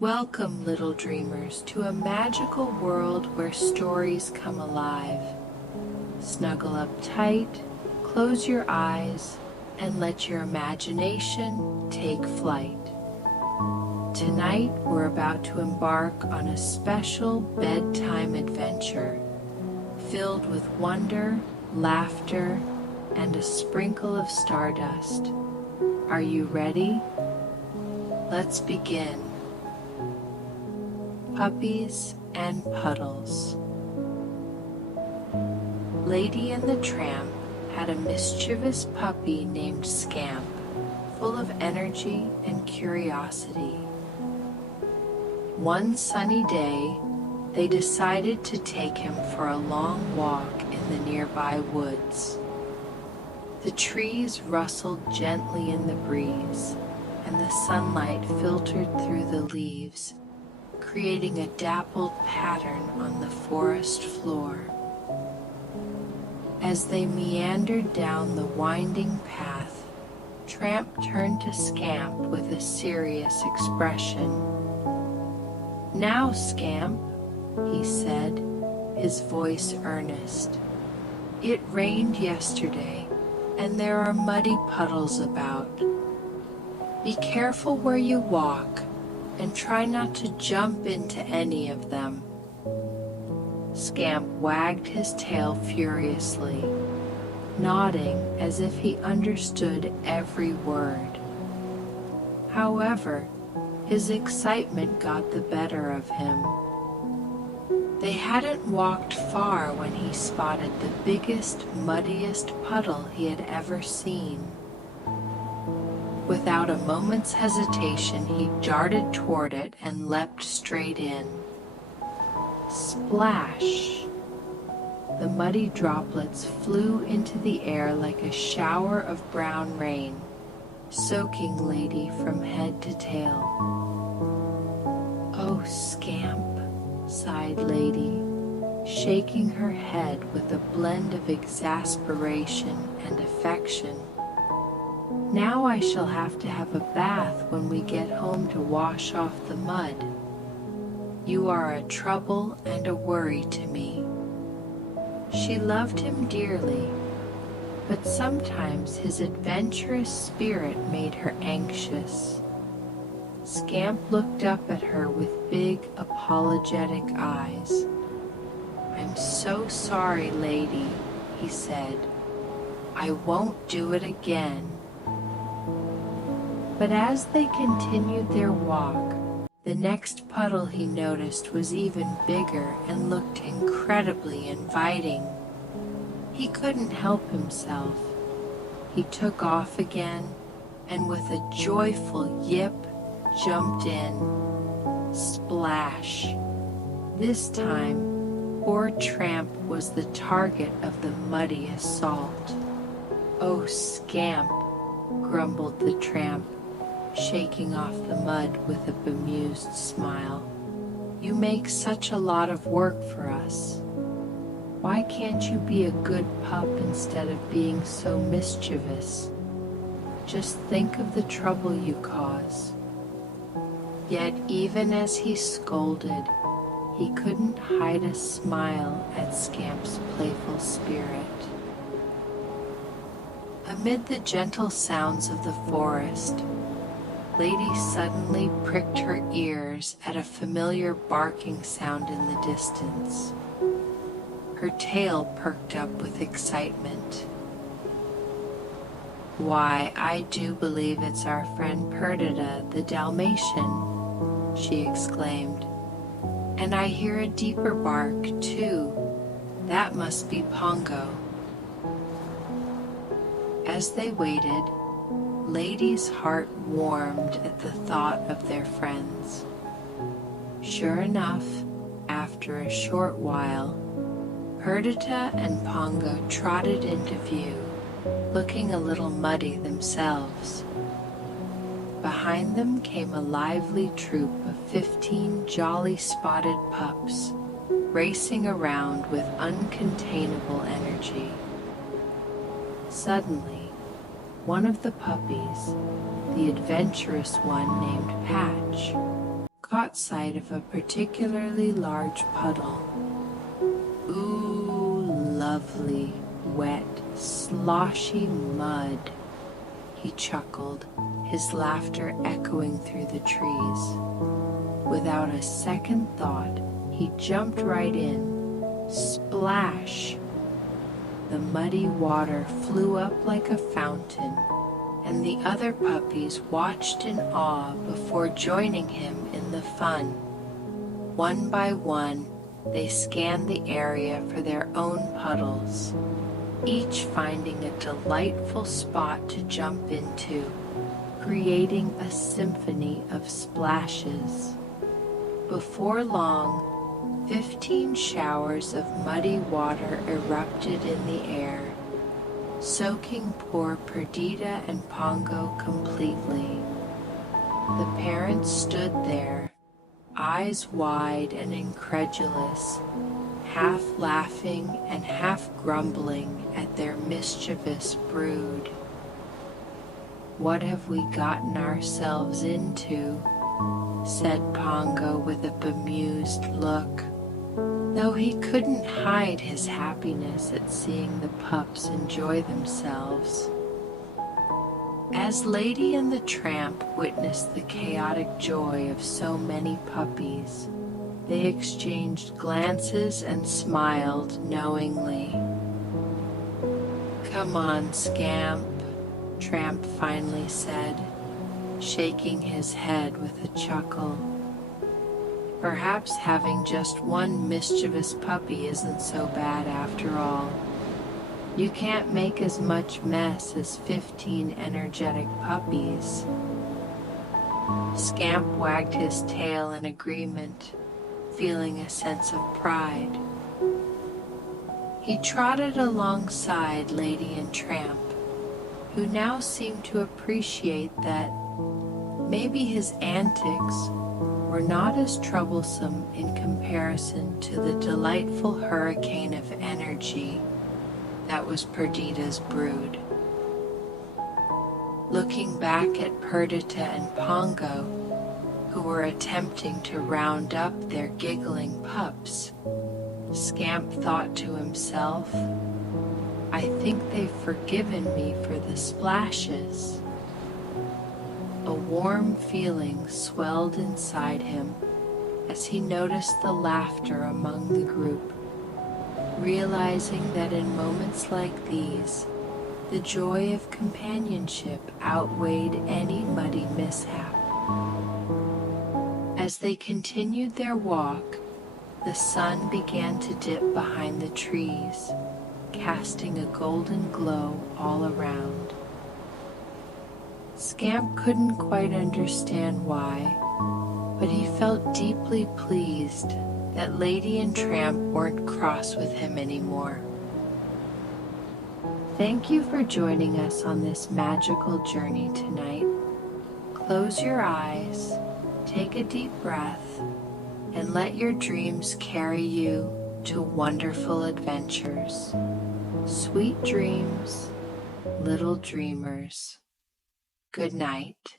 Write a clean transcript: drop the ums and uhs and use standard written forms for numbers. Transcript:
Welcome, little dreamers, to a magical world where stories come alive. Snuggle up tight, close your eyes, and let your imagination take flight. Tonight, we're about to embark on a special bedtime adventure filled with wonder, laughter, and a sprinkle of stardust. Are you ready? Let's begin. Puppies and Puddles. Lady and the Tramp had a mischievous puppy named Scamp, full of energy and curiosity. One sunny day, they decided to take him for a long walk in the nearby woods. The trees rustled gently in the breeze, and the sunlight filtered through the leaves, creating a dappled pattern on the forest floor. As they meandered down the winding path, Tramp turned to Scamp with a serious expression. "Now, Scamp," he said, his voice earnest. "It rained yesterday, and there are muddy puddles about. Be careful where you walk, and try not to jump into any of them." Scamp wagged his tail furiously, nodding as if he understood every word. However, his excitement got the better of him. They hadn't walked far when he spotted the biggest, muddiest puddle he had ever seen. Without a moment's hesitation, he darted toward it and leapt straight in. Splash! The muddy droplets flew into the air like a shower of brown rain, soaking Lady from head to tail. "Oh, Scamp," sighed Lady, shaking her head with a blend of exasperation and affection. "Now I shall have to have a bath when we get home to wash off the mud. You are a trouble and a worry to me." She loved him dearly, but sometimes his adventurous spirit made her anxious. Scamp looked up at her with big, apologetic eyes. "I'm so sorry, Lady," he said. "I won't do it again." But as they continued their walk, the next puddle he noticed was even bigger and looked incredibly inviting. He couldn't help himself. He took off again, and with a joyful yip, jumped in. Splash! This time, poor Tramp was the target of the muddy assault. "Oh, Scamp," grumbled the Tramp, shaking off the mud with a bemused smile. "You make such a lot of work for us. Why can't you be a good pup instead of being so mischievous? Just think of the trouble you cause." Yet even as he scolded, he couldn't hide a smile at Scamp's playful spirit. Amid the gentle sounds of the forest, Lady suddenly pricked her ears at a familiar barking sound in the distance. Her tail perked up with excitement. "Why, I do believe it's our friend Perdita, the Dalmatian," she exclaimed. "And I hear a deeper bark, too. That must be Pongo." As they waited, Lady's heart warmed at the thought of their friends. Sure enough, after a short while, Perdita and Pongo trotted into view, looking a little muddy themselves. Behind them came a lively troop of 15 jolly spotted pups, racing around with uncontainable energy. Suddenly, one of the puppies, the adventurous one named Patch, caught sight of a particularly large puddle. "Ooh, lovely, wet, sloshy mud," he chuckled, his laughter echoing through the trees. Without a second thought, he jumped right in. Splash! The muddy water flew up like a fountain, and the other puppies watched in awe before joining him in the fun. One by one, they scanned the area for their own puddles, each finding a delightful spot to jump into, creating a symphony of splashes. Before long, 15 showers of muddy water erupted in the air, soaking poor Perdita and Pongo completely. The parents stood there, eyes wide and incredulous, half laughing and half grumbling at their mischievous brood. "What have we gotten ourselves into?" said Pongo with a bemused look, though he couldn't hide his happiness at seeing the pups enjoy themselves. As Lady and the Tramp witnessed the chaotic joy of so many puppies, they exchanged glances and smiled knowingly. "Come on, Scamp," Tramp finally said, shaking his head with a chuckle. "Perhaps having just one mischievous puppy isn't so bad after all. You can't make as much mess as 15 energetic puppies." Scamp wagged his tail in agreement, feeling a sense of pride. He trotted alongside Lady and Tramp, who now seemed to appreciate that maybe his antics were not as troublesome in comparison to the delightful hurricane of energy that was Perdita's brood. Looking back at Perdita and Pongo, who were attempting to round up their giggling pups, Scamp thought to himself, "I think they've forgiven me for the splashes." A warm feeling swelled inside him as he noticed the laughter among the group, realizing that in moments like these, the joy of companionship outweighed any muddy mishap. As they continued their walk, the sun began to dip behind the trees, casting a golden glow all around. Scamp couldn't quite understand why, but he felt deeply pleased that Lady and Tramp weren't cross with him anymore. Thank you for joining us on this magical journey tonight. Close your eyes, take a deep breath, and let your dreams carry you to wonderful adventures. Sweet dreams, little dreamers. Good night.